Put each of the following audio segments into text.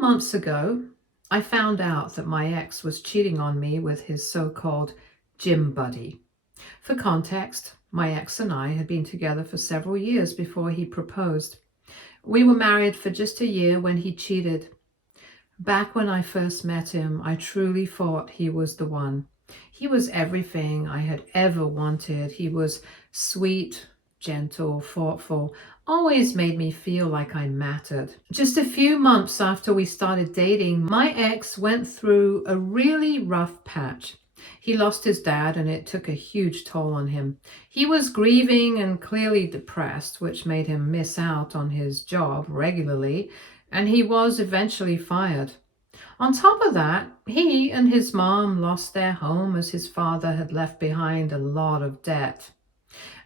months ago, I found out that my ex was cheating on me with his so-called gym buddy. For context, my ex and I had been together for several years before he proposed. We were married for just a year when he cheated. Back when I first met him, I truly thought he was the one. He was everything I had ever wanted. He was sweet, gentle, thoughtful, always made me feel like I mattered. Just a few months after we started dating, my ex went through a really rough patch. He lost his dad and it took a huge toll on him. He was grieving and clearly depressed, which made him miss out on his job regularly, and he was eventually fired. On top of that, he and his mom lost their home as his father had left behind a lot of debt.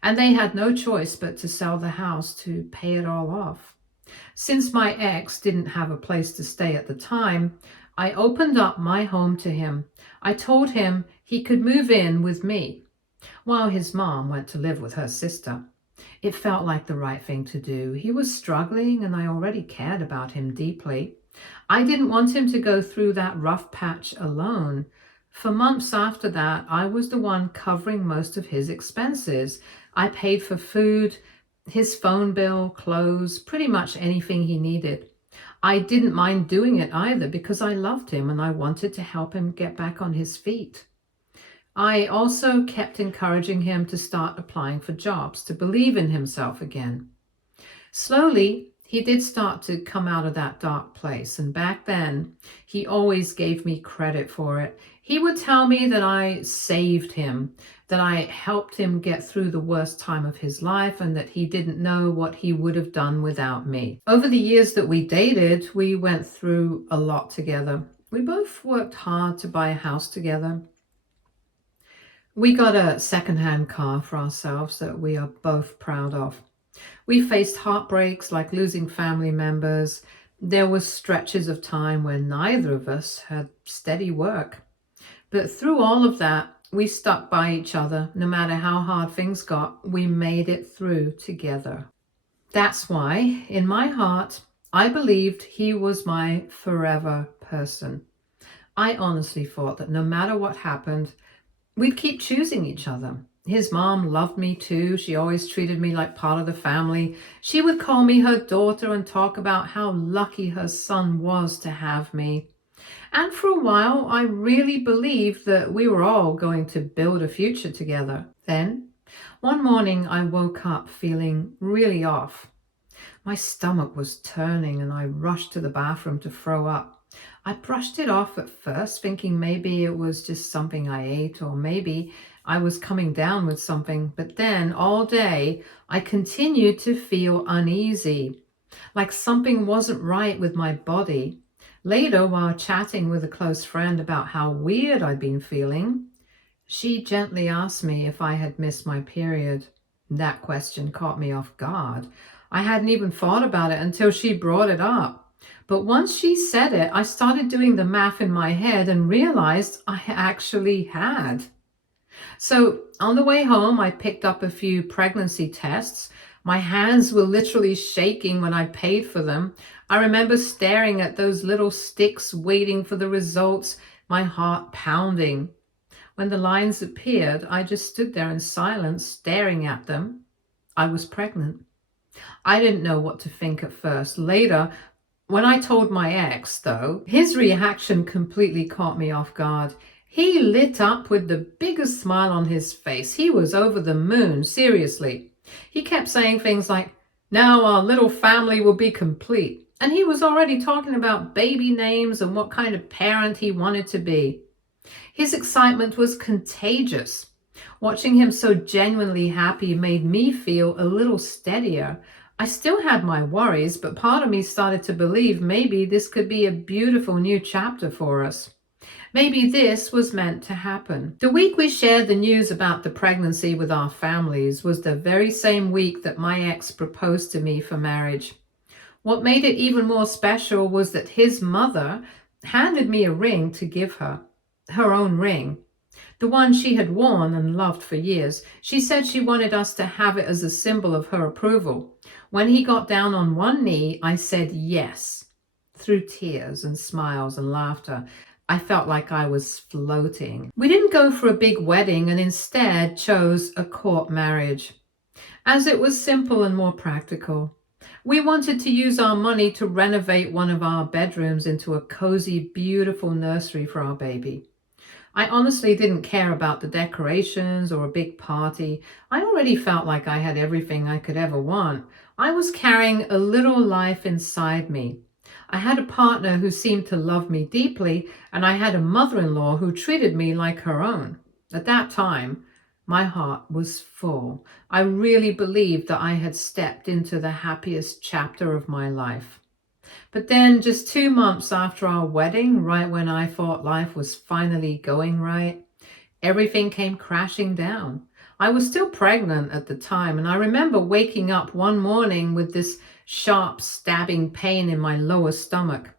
And they had no choice but to sell the house to pay it all off. Since my ex didn't have a place to stay at the time, I opened up my home to him. I told him he could move in with me, while his mom went to live with her sister. It felt like the right thing to do. He was struggling and I already cared about him deeply. I didn't want him to go through that rough patch alone. For months after that, I was the one covering most of his expenses. I paid for food, his phone bill, clothes, pretty much anything he needed. I didn't mind doing it either because I loved him and I wanted to help him get back on his feet. I also kept encouraging him to start applying for jobs, to believe in himself again. Slowly, he did start to come out of that dark place, and back then, he always gave me credit for it. He would tell me that I saved him, that I helped him get through the worst time of his life, and that he didn't know what he would have done without me. Over the years that we dated, we went through a lot together. We both worked hard to buy a house together. We got a second-hand car for ourselves that we are both proud of. We faced heartbreaks like losing family members. There were stretches of time when neither of us had steady work. But through all of that, we stuck by each other. No matter how hard things got, we made it through together. That's why, in my heart, I believed he was my forever person. I honestly thought that no matter what happened, we'd keep choosing each other. His mom loved me too. She always treated me like part of the family. She would call me her daughter and talk about how lucky her son was to have me. And for a while, I really believed that we were all going to build a future together. Then, one morning, I woke up feeling really off. My stomach was turning and I rushed to the bathroom to throw up. I brushed it off at first, thinking maybe it was just something I ate, or maybe I was coming down with something. But then all day, I continued to feel uneasy, like something wasn't right with my body. Later, while chatting with a close friend about how weird I'd been feeling, she gently asked me if I had missed my period. That question caught me off guard. I hadn't even thought about it until she brought it up. But once she said it, I started doing the math in my head and realized I actually had. So on the way home, I picked up a few pregnancy tests. My hands were literally shaking when I paid for them. I remember staring at those little sticks, waiting for the results, my heart pounding. When the lines appeared, I just stood there in silence, staring at them. I was pregnant. I didn't know what to think at first. Later, when I told my ex, though, his reaction completely caught me off guard. He lit up with the biggest smile on his face. He was over the moon, seriously. He kept saying things like, "Now our little family will be complete." And he was already talking about baby names and what kind of parent he wanted to be. His excitement was contagious. Watching him so genuinely happy made me feel a little steadier. I still had my worries, but part of me started to believe maybe this could be a beautiful new chapter for us. Maybe this was meant to happen. The week we shared the news about the pregnancy with our families was the very same week that my ex proposed to me for marriage. What made it even more special was that his mother handed me a ring to give her, her own ring. The one she had worn and loved for years. She said she wanted us to have it as a symbol of her approval. When he got down on one knee, I said yes. through tears and smiles and laughter. I felt like I was floating. We didn't go for a big wedding and instead chose a court marriage, as it was simple and more practical. We wanted to use our money to renovate one of our bedrooms into a cozy, beautiful nursery for our baby. I honestly didn't care about the decorations or a big party. I already felt like I had everything I could ever want. I was carrying a little life inside me. I had a partner who seemed to love me deeply, and I had a mother-in-law who treated me like her own. At that time, my heart was full. I really believed that I had stepped into the happiest chapter of my life. But then, just 2 months after our wedding, right when I thought life was finally going right, everything came crashing down. I was still pregnant at the time, and I remember waking up one morning with this sharp, stabbing pain in my lower stomach.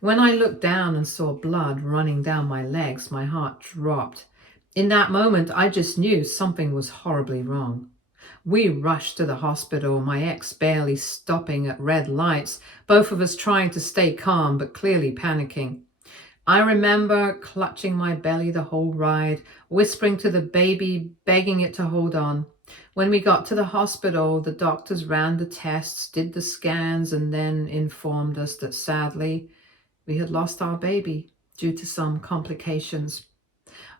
When I looked down and saw blood running down my legs, my heart dropped. In that moment, I just knew something was horribly wrong. We rushed to the hospital, my ex barely stopping at red lights, both of us trying to stay calm but clearly panicking. I remember clutching my belly the whole ride, whispering to the baby, begging it to hold on. When we got to the hospital, the doctors ran the tests, did the scans, and then informed us that sadly, we had lost our baby due to some complications.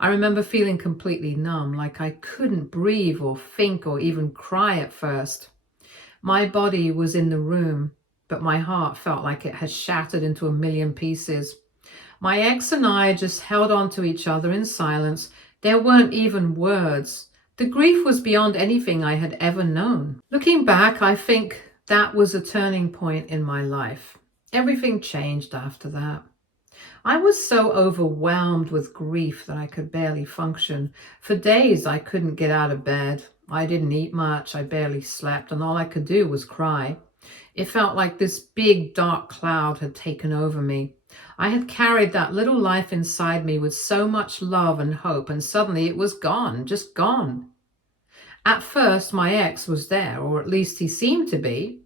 I remember feeling completely numb, like I couldn't breathe or think or even cry at first. My body was in the room, but my heart felt like it had shattered into a million pieces. My ex and I just held on to each other in silence. There weren't even words. The grief was beyond anything I had ever known. Looking back, I think that was a turning point in my life. Everything changed after that. I was so overwhelmed with grief that I could barely function. For days, I couldn't get out of bed. I didn't eat much. I barely slept, and all I could do was cry. It felt like this big, dark cloud had taken over me. I had carried that little life inside me with so much love and hope, and suddenly it was gone, just gone. At first, my ex was there, or at least he seemed to be.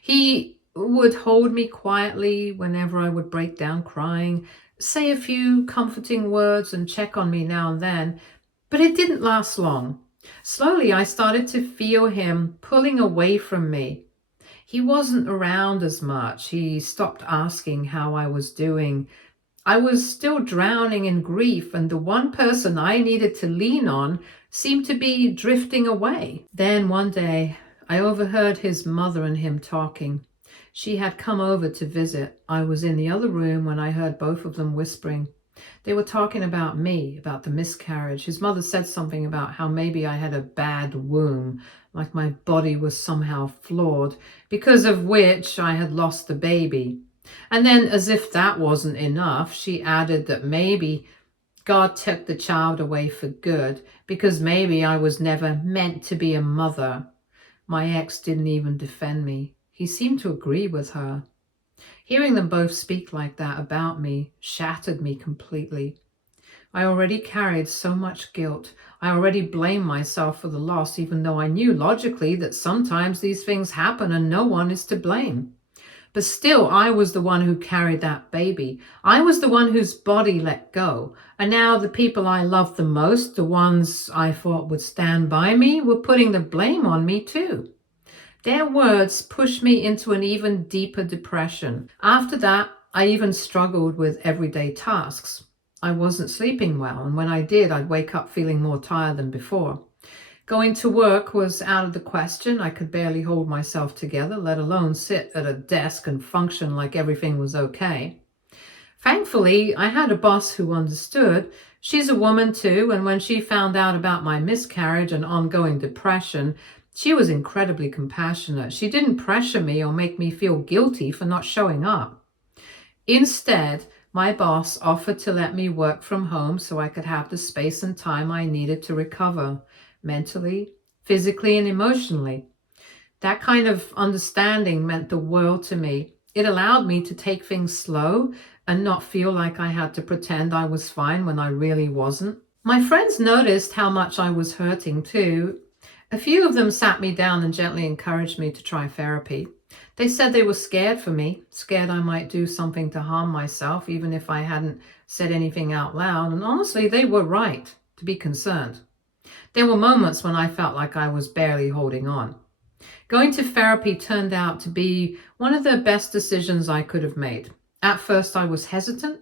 He would hold me quietly whenever I would break down crying, say a few comforting words and check on me now and then, but it didn't last long. Slowly, I started to feel him pulling away from me. He wasn't around as much. He stopped asking how I was doing. I was still drowning in grief, and the one person I needed to lean on seemed to be drifting away. Then one day, I overheard his mother and him talking. She had come over to visit. I was in the other room when I heard both of them whispering. They were talking about me, about the miscarriage. His mother said something about how maybe I had a bad womb, like my body was somehow flawed, because of which I had lost the baby. And then, as if that wasn't enough, she added that maybe God took the child away for good, because maybe I was never meant to be a mother. My ex didn't even defend me. He seemed to agree with her. Hearing them both speak like that about me shattered me completely. I already carried so much guilt. I already blamed myself for the loss, even though I knew logically that sometimes these things happen and no one is to blame. But still, I was the one who carried that baby. I was the one whose body let go. And now the people I loved the most, the ones I thought would stand by me, were putting the blame on me too. Their words pushed me into an even deeper depression. After that, I even struggled with everyday tasks. I wasn't sleeping well, and when I did, I'd wake up feeling more tired than before. Going to work was out of the question. I could barely hold myself together, let alone sit at a desk and function like everything was okay. Thankfully, I had a boss who understood. She's a woman too, and when she found out about my miscarriage and ongoing depression, she was incredibly compassionate. She didn't pressure me or make me feel guilty for not showing up. Instead, my boss offered to let me work from home so I could have the space and time I needed to recover, mentally, physically, and emotionally. That kind of understanding meant the world to me. It allowed me to take things slow and not feel like I had to pretend I was fine when I really wasn't. My friends noticed how much I was hurting too. A few of them sat me down and gently encouraged me to try therapy. They said they were scared for me, scared I might do something to harm myself, even if I hadn't said anything out loud. And honestly, they were right to be concerned. There were moments when I felt like I was barely holding on. Going to therapy turned out to be one of the best decisions I could have made. At first, I was hesitant.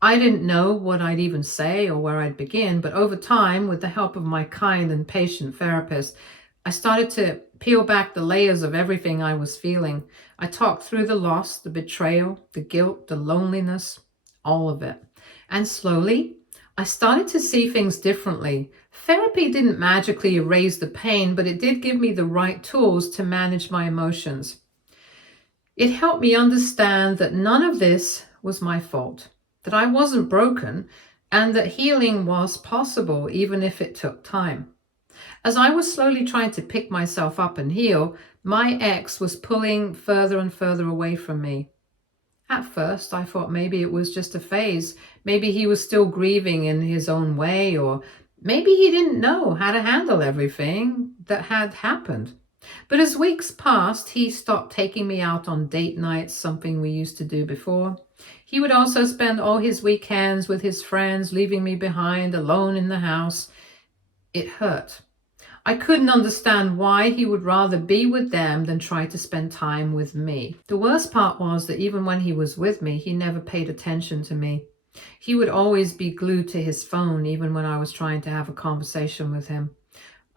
I didn't know what I'd even say or where I'd begin, but over time, with the help of my kind and patient therapist, I started to peel back the layers of everything I was feeling. I talked through the loss, the betrayal, the guilt, the loneliness, all of it. And slowly, I started to see things differently. Therapy didn't magically erase the pain, but it did give me the right tools to manage my emotions. It helped me understand that none of this was my fault, that I wasn't broken, and that healing was possible even if it took time. As I was slowly trying to pick myself up and heal, my ex was pulling further and further away from me. At first, I thought maybe it was just a phase. Maybe he was still grieving in his own way, or maybe he didn't know how to handle everything that had happened. But as weeks passed, he stopped taking me out on date nights, something we used to do before. He would also spend all his weekends with his friends, leaving me behind alone in the house. It hurt. I couldn't understand why he would rather be with them than try to spend time with me. The worst part was that even when he was with me, he never paid attention to me. He would always be glued to his phone, even when I was trying to have a conversation with him.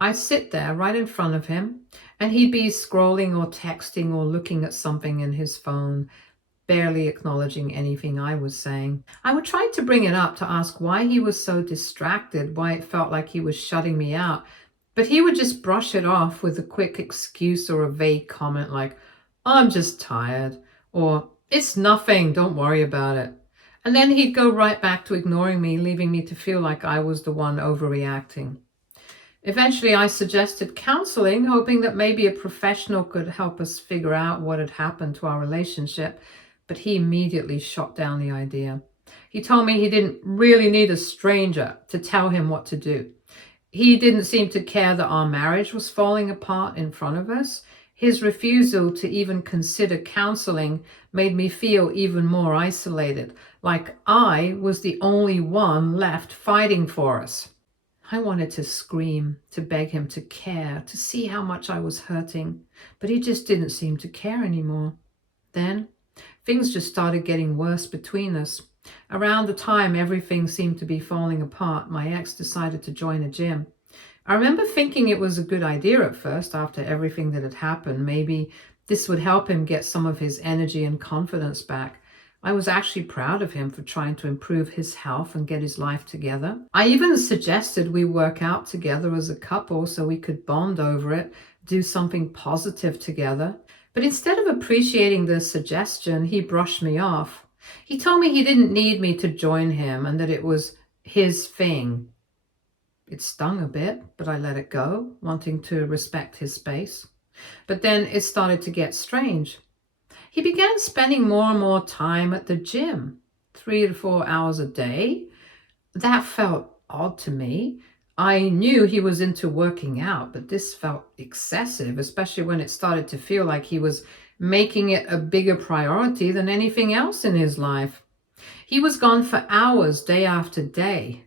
I'd sit there right in front of him, and he'd be scrolling or texting or looking at something in his phone, barely acknowledging anything I was saying. I would try to bring it up to ask why he was so distracted, why it felt like he was shutting me out. But he would just brush it off with a quick excuse or a vague comment like, "I'm just tired," or "It's nothing, don't worry about it." And then he'd go right back to ignoring me, leaving me to feel like I was the one overreacting. Eventually, I suggested counseling, hoping that maybe a professional could help us figure out what had happened to our relationship, but he immediately shot down the idea. He told me he didn't really need a stranger to tell him what to do. He didn't seem to care that our marriage was falling apart in front of us. His refusal to even consider counseling made me feel even more isolated, like I was the only one left fighting for us. I wanted to scream, to beg him to care, to see how much I was hurting, but he just didn't seem to care anymore. Then, things just started getting worse between us. Around the time everything seemed to be falling apart, my ex decided to join a gym. I remember thinking it was a good idea at first after everything that had happened. Maybe this would help him get some of his energy and confidence back. I was actually proud of him for trying to improve his health and get his life together. I even suggested we work out together as a couple so we could bond over it, do something positive together. But instead of appreciating the suggestion, he brushed me off. He told me he didn't need me to join him and that it was his thing. It stung a bit, but I let it go, wanting to respect his space. But then it started to get strange. He began spending more and more time at the gym, 3 to 4 hours a day. That felt odd to me. I knew he was into working out, but this felt excessive, especially when it started to feel like he was making it a bigger priority than anything else in his life. He was gone for hours, day after day.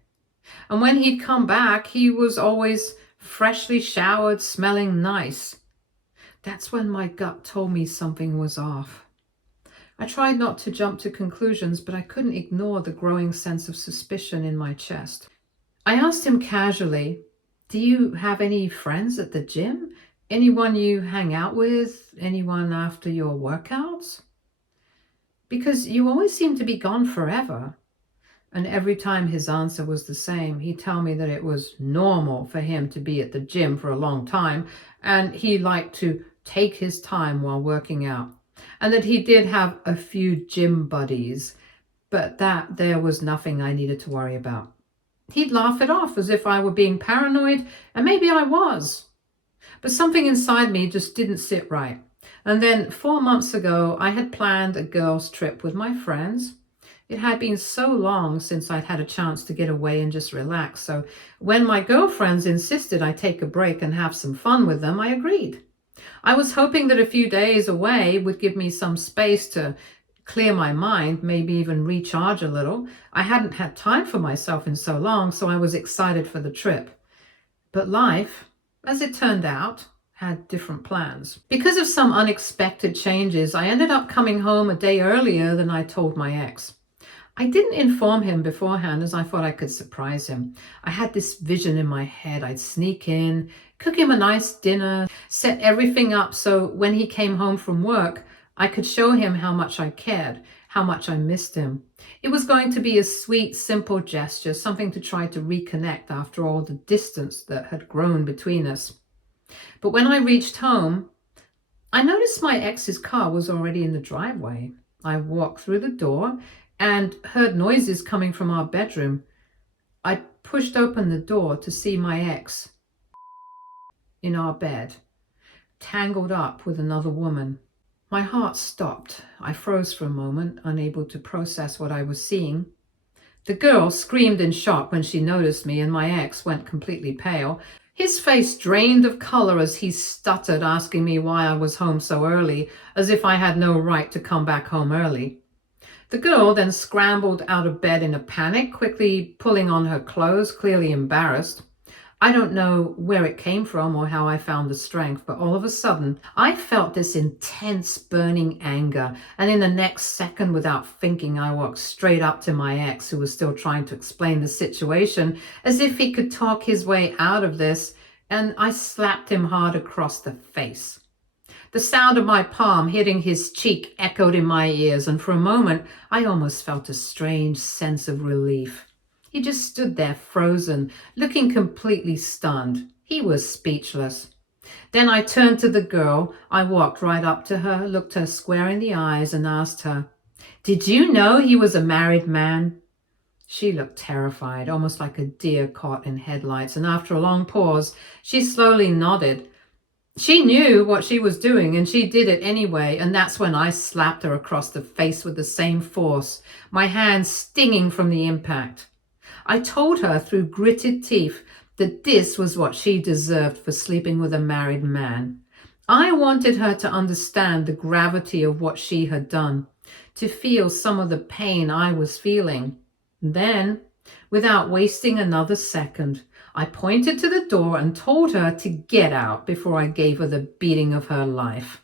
And when he'd come back, he was always freshly showered, smelling nice. That's when my gut told me something was off. I tried not to jump to conclusions, but I couldn't ignore the growing sense of suspicion in my chest. I asked him casually, "Do you have any friends at the gym? Anyone you hang out with? Anyone after your workouts? Because you always seem to be gone forever." And every time his answer was the same. He'd tell me that it was normal for him to be at the gym for a long time, and he liked to take his time while working out, and that he did have a few gym buddies, but that there was nothing I needed to worry about. He'd laugh it off as if I were being paranoid, and maybe I was. But something inside me just didn't sit right. And then 4 months ago, I had planned a girls' trip with my friends. It had been so long since I'd had a chance to get away and just relax. So when my girlfriends insisted I take a break and have some fun with them, I agreed. I was hoping that a few days away would give me some space to clear my mind, maybe even recharge a little. I hadn't had time for myself in so long, so I was excited for the trip. But life, as it turned out, had different plans. Because of some unexpected changes, I ended up coming home a day earlier than I told my ex. I didn't inform him beforehand as I thought I could surprise him. I had this vision in my head. I'd sneak in, cook him a nice dinner, set everything up so when he came home from work, I could show him how much I cared, how much I missed him. It was going to be a sweet, simple gesture, something to try to reconnect after all the distance that had grown between us. But when I reached home, I noticed my ex's car was already in the driveway. I walked through the door and heard noises coming from our bedroom. I pushed open the door to see my ex in our bed, tangled up with another woman. My heart stopped. I froze for a moment, unable to process what I was seeing. The girl screamed in shock when she noticed me, and my ex went completely pale. His face drained of color as he stuttered, asking me why I was home so early, as if I had no right to come back home early. The girl then scrambled out of bed in a panic, quickly pulling on her clothes, clearly embarrassed. I don't know where it came from or how I found the strength, but all of a sudden, I felt this intense burning anger, and in the next second, without thinking, I walked straight up to my ex, who was still trying to explain the situation, as if he could talk his way out of this, and I slapped him hard across the face. The sound of my palm hitting his cheek echoed in my ears, and for a moment, I almost felt a strange sense of relief. He just stood there frozen, looking completely stunned. He was speechless. Then I turned to the girl. I walked right up to her, looked her square in the eyes, and asked her, "Did you know he was a married man?" She looked terrified, almost like a deer caught in headlights, and after a long pause, she slowly nodded. She knew what she was doing, and she did it anyway, and that's when I slapped her across the face with the same force, my hand stinging from the impact. I told her through gritted teeth that this was what she deserved for sleeping with a married man. I wanted her to understand the gravity of what she had done, to feel some of the pain I was feeling. Then, without wasting another second, I pointed to the door and told her to get out before I gave her the beating of her life.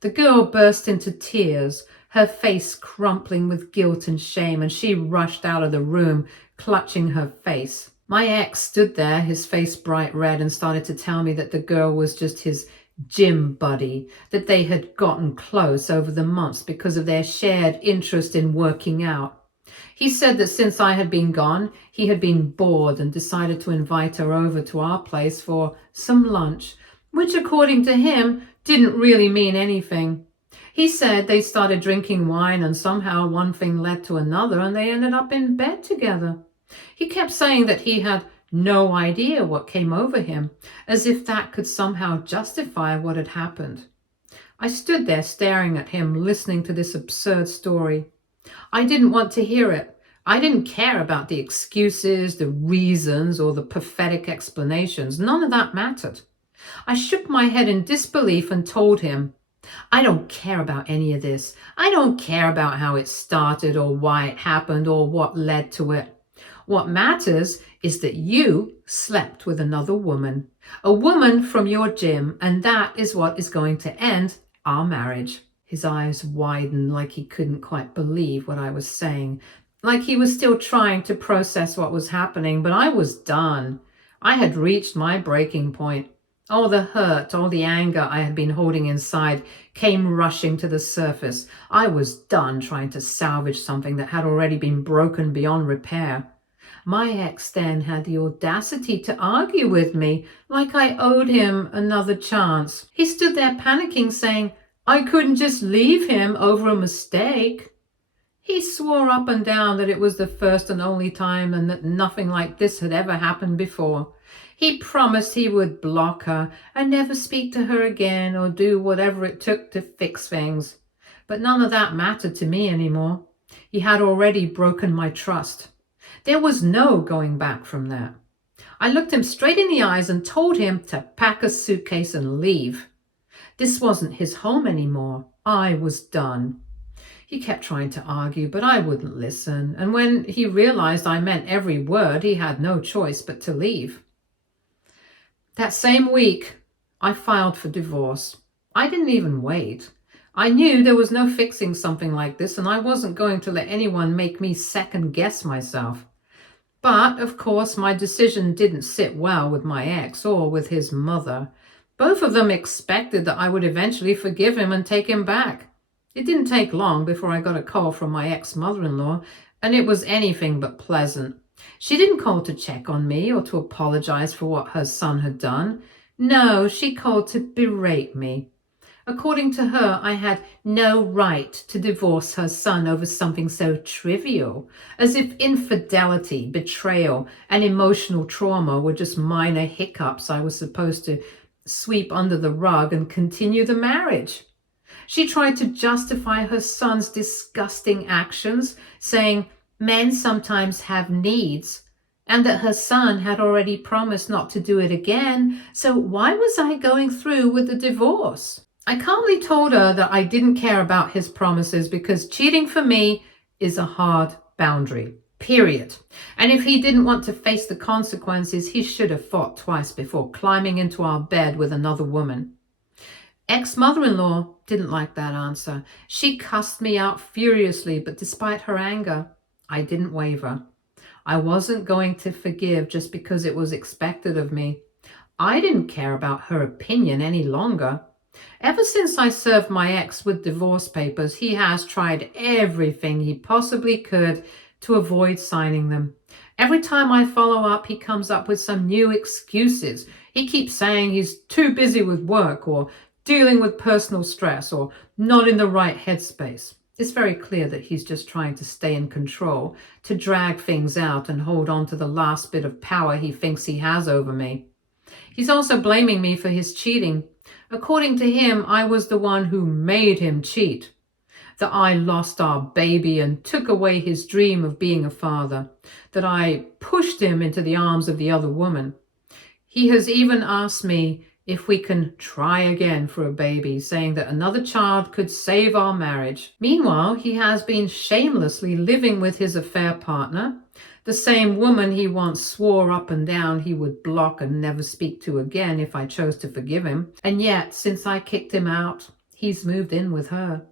The girl burst into tears, her face crumpling with guilt and shame, and she rushed out of the room, clutching her face. My ex stood there, his face bright red, and started to tell me that the girl was just his gym buddy, that they had gotten close over the months because of their shared interest in working out. He said that since I had been gone, he had been bored and decided to invite her over to our place for some lunch, which according to him didn't really mean anything. He said they started drinking wine and somehow one thing led to another and they ended up in bed together. He kept saying that he had no idea what came over him, as if that could somehow justify what had happened. I stood there staring at him, listening to this absurd story. I didn't want to hear it. I didn't care about the excuses, the reasons, or the pathetic explanations. None of that mattered. I shook my head in disbelief and told him, "I don't care about any of this. I don't care about how it started or why it happened or what led to it. What matters is that you slept with another woman, a woman from your gym, and that is what is going to end our marriage." His eyes widened like he couldn't quite believe what I was saying, like he was still trying to process what was happening, but I was done. I had reached my breaking point. All the hurt, all the anger I had been holding inside came rushing to the surface. I was done trying to salvage something that had already been broken beyond repair. My ex then had the audacity to argue with me like I owed him another chance. He stood there panicking, saying I couldn't just leave him over a mistake. He swore up and down that it was the first and only time and that nothing like this had ever happened before. He promised he would block her and never speak to her again or do whatever it took to fix things. But none of that mattered to me anymore. He had already broken my trust. There was no going back from that. I looked him straight in the eyes and told him to pack a suitcase and leave. This wasn't his home anymore. I was done. He kept trying to argue, but I wouldn't listen, and when he realized I meant every word, he had no choice but to leave. That same week, I filed for divorce. I didn't even wait. I knew there was no fixing something like this, and I wasn't going to let anyone make me second guess myself. But, of course, my decision didn't sit well with my ex or with his mother. Both of them expected that I would eventually forgive him and take him back. It didn't take long before I got a call from my ex-mother-in-law, and it was anything but pleasant. She didn't call to check on me or to apologize for what her son had done. No, she called to berate me. According to her, I had no right to divorce her son over something so trivial, as if infidelity, betrayal, and emotional trauma were just minor hiccups I was supposed to sweep under the rug and continue the marriage. She tried to justify her son's disgusting actions, saying men sometimes have needs, and that her son had already promised not to do it again, so why was I going through with the divorce? I calmly told her that I didn't care about his promises because cheating for me is a hard boundary, period. And if he didn't want to face the consequences, he should have thought twice before climbing into our bed with another woman. Ex-mother-in-law didn't like that answer. She cussed me out furiously, but despite her anger, I didn't waver. I wasn't going to forgive just because it was expected of me. I didn't care about her opinion any longer. Ever since I served my ex with divorce papers, he has tried everything he possibly could to avoid signing them. Every time I follow up, he comes up with some new excuses. He keeps saying he's too busy with work or dealing with personal stress or not in the right headspace. It's very clear that he's just trying to stay in control, to drag things out and hold on to the last bit of power he thinks he has over me. He's also blaming me for his cheating. According to him, I was the one who made him cheat, that I lost our baby and took away his dream of being a father, that I pushed him into the arms of the other woman. He has even asked me if we can try again for a baby, saying that another child could save our marriage. Meanwhile, he has been shamelessly living with his affair partner, the same woman he once swore up and down he would block and never speak to again if I chose to forgive him. And yet, since I kicked him out, he's moved in with her.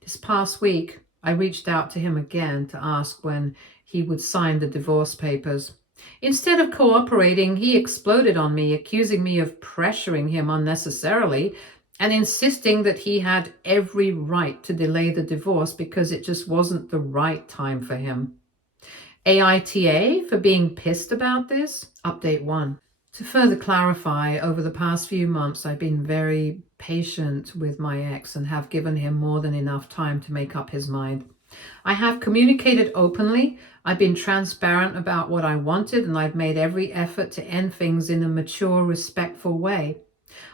This past week, I reached out to him again to ask when he would sign the divorce papers. Instead of cooperating, he exploded on me, accusing me of pressuring him unnecessarily and insisting that he had every right to delay the divorce because it just wasn't the right time for him. AITA for being pissed about this? Update 1. To further clarify, over the past few months, I've been very patient with my ex and have given him more than enough time to make up his mind. I have communicated openly, I've been transparent about what I wanted, and I've made every effort to end things in a mature, respectful way.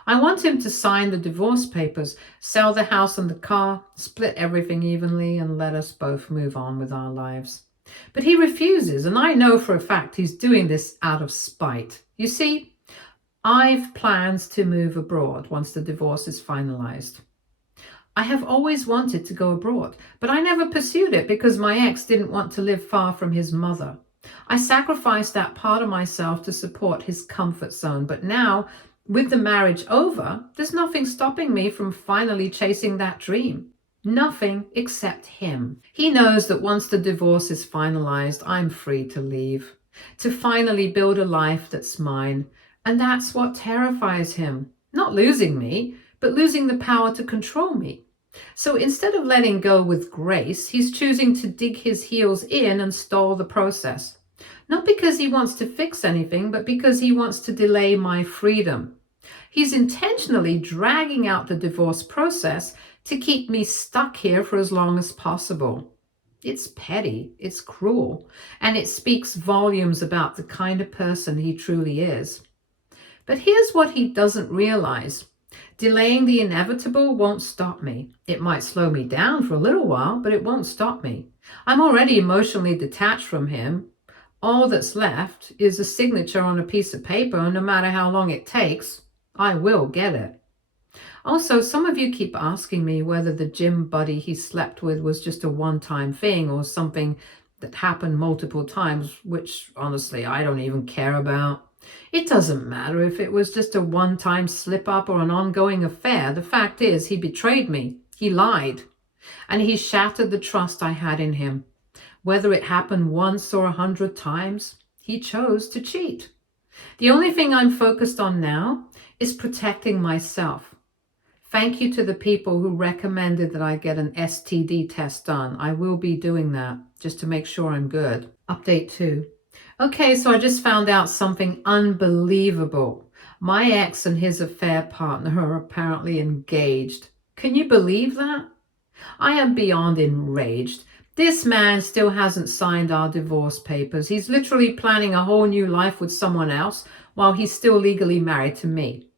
I want him to sign the divorce papers, sell the house and the car, split everything evenly, and let us both move on with our lives. But he refuses, and I know for a fact he's doing this out of spite. You see, I've plans to move abroad once the divorce is finalized. I have always wanted to go abroad, but I never pursued it because my ex didn't want to live far from his mother. I sacrificed that part of myself to support his comfort zone, but now, with the marriage over, there's nothing stopping me from finally chasing that dream. Nothing except him. He knows that once the divorce is finalized, I'm free to leave, to finally build a life that's mine. And that's what terrifies him. Not losing me, but losing the power to control me. So instead of letting go with grace, he's choosing to dig his heels in and stall the process. Not because he wants to fix anything, but because he wants to delay my freedom. He's intentionally dragging out the divorce process to keep me stuck here for as long as possible. It's petty, it's cruel, and it speaks volumes about the kind of person he truly is. But here's what he doesn't realize. Delaying the inevitable won't stop me. It might slow me down for a little while, but it won't stop me. I'm already emotionally detached from him. All that's left is a signature on a piece of paper, and no matter how long it takes, I will get it. Also, some of you keep asking me whether the gym buddy he slept with was just a one-time thing or something that happened multiple times, which honestly I don't even care about. It doesn't matter if it was just a one-time slip-up or an ongoing affair. The fact is, he betrayed me. He lied. And he shattered the trust I had in him. Whether it happened once or 100 times, he chose to cheat. The only thing I'm focused on now is protecting myself. Thank you to the people who recommended that I get an STD test done. I will be doing that just to make sure I'm good. Update 2. Okay, so I just found out something unbelievable. My ex and his affair partner are apparently engaged. Can you believe that? I am beyond enraged. This man still hasn't signed our divorce papers. He's literally planning a whole new life with someone else while he's still legally married to me.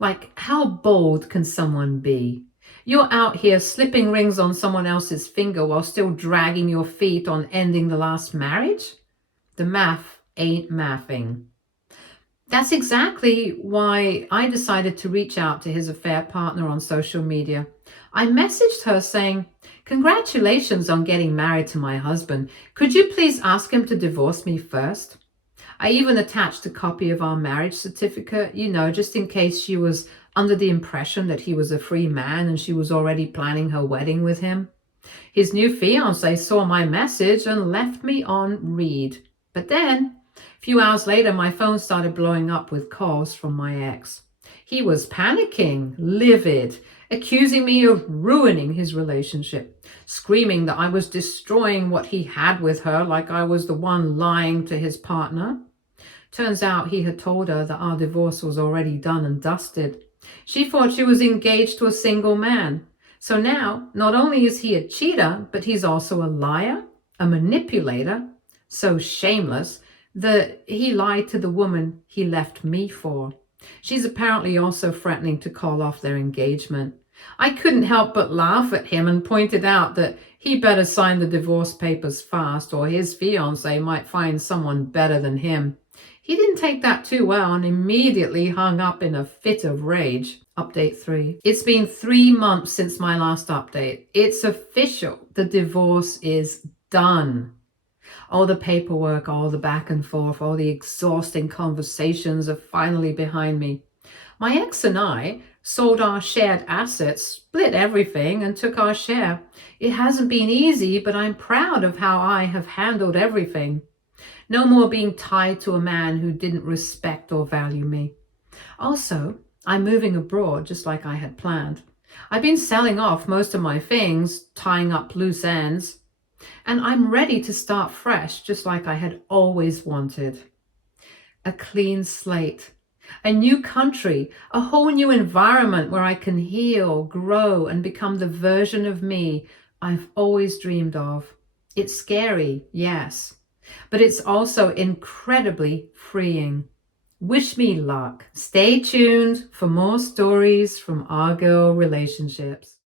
Like, how bold can someone be? You're out here slipping rings on someone else's finger while still dragging your feet on ending the last marriage? The math ain't mathing. That's exactly why I decided to reach out to his affair partner on social media. I messaged her saying, "Congratulations on getting married to my husband. Could you please ask him to divorce me first?" I even attached a copy of our marriage certificate, just in case she was under the impression that he was a free man and she was already planning her wedding with him. His new fiancée saw my message and left me on read. But then, a few hours later, my phone started blowing up with calls from my ex. He was panicking, livid, accusing me of ruining his relationship, screaming that I was destroying what he had with her, like I was the one lying to his partner. Turns out he had told her that our divorce was already done and dusted. She thought she was engaged to a single man. So now, not only is he a cheater, but he's also a liar, a manipulator, so shameless that he lied to the woman he left me for. She's apparently also threatening to call off their engagement. I couldn't help but laugh at him and pointed out that he better sign the divorce papers fast or his fiancée might find someone better than him. He didn't take that too well and immediately hung up in a fit of rage. Update 3. It's been 3 months since my last update. It's official. The divorce is done. All the paperwork, all the back and forth, all the exhausting conversations are finally behind me. My ex and I sold our shared assets, split everything, and took our share. It hasn't been easy, but I'm proud of how I have handled everything. No more being tied to a man who didn't respect or value me. Also, I'm moving abroad just like I had planned. I've been selling off most of my things, tying up loose ends, and I'm ready to start fresh just like I had always wanted. A clean slate, a new country, a whole new environment where I can heal, grow, and become the version of me I've always dreamed of. It's scary, yes, but it's also incredibly freeing. Wish me luck. Stay tuned for more stories from our girl relationships.